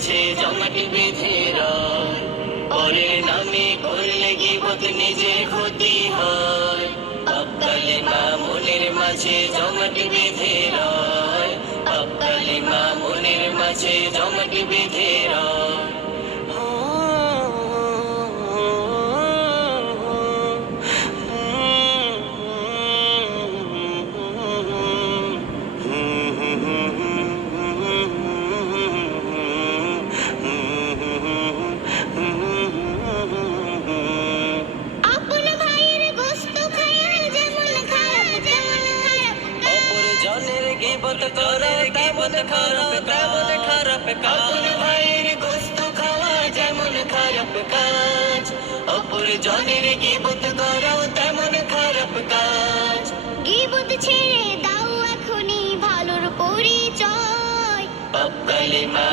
মনের জমাটি বেঁধে পরের নামে করলে গিবত নিজের ক্ষতি হয়। পাপ কালিমা মনের মাঝে জমাট বেঁধে রয়। পাপ কালিমা মনের মাঝে জমাট বেঁধে করা তেমন খারাপ তেমন খারাপ আপন ভাইয়ের গোস্ত খাওয়া যেমন খারাপ কাজ। অপর জনের গিবত করাও তেমন খারাপ কাজ। গিবত ছেড়ে দাও এখনই ভালোর পরিচয়। পাপ কালিমা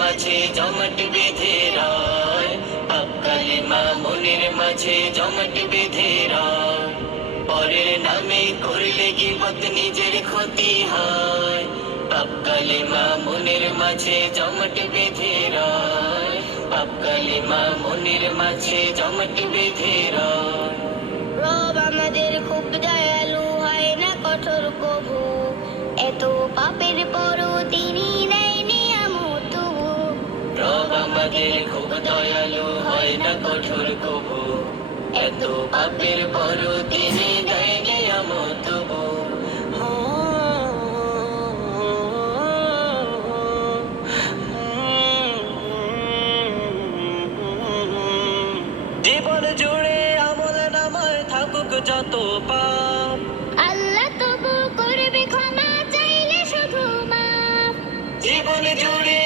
মাঝে জমাট বেঁধে রয়। পাপ কালিমা মনের মাঝে জমাট বেঁধে রয়। করলে গিবত নিজের ক্ষতি হয়। পাপ কালিমা মনের মাঝে জমাট বেঁধে রয়। পাপ কালিমা মনের মাঝে জমাট বেঁধে রয়। রব আমাদের খুব দয়ালু হয় না কঠোর কভু এত পাপের পরও তিনি নেয়নি আমত রব আমাদের খুব দয়ালু হয় না কঠোর কবু এত পাপের পর তিনি দেয়নি আমর তবু জীবন জুড়ে আমল নামায় থাকুক যত পাপ। আল্লাহ তবু করবে ক্ষমা চাইলে শুধু মাফ। জীবন জুড়ে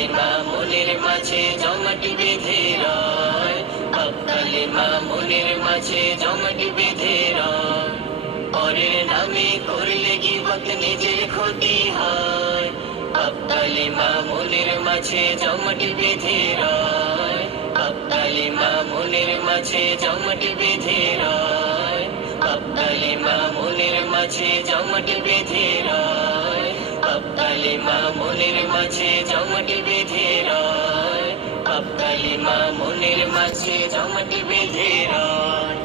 পাপ কালিমা মনের মাঝে জমাট বেঁধে রয়। পাপ কালিমা মনের মাঝে জমাট বেঁধে রয়। পরের নামে করলে গিবত নিজের ক্ষতি হয়। পাপ কালিমা মনের মাঝে জমাট বেঁধে রয়। পাপ কালিমা মনের মাঝে জমাট বেঁধে রয়। পাপ কালিমা মনের মাঝে জমাট বেঁধে রয়। কালিমা মনের মাঝে জমাট বেঁধে রয়। কালিমা মনের মাঝে জমাট বেঁধে রয়।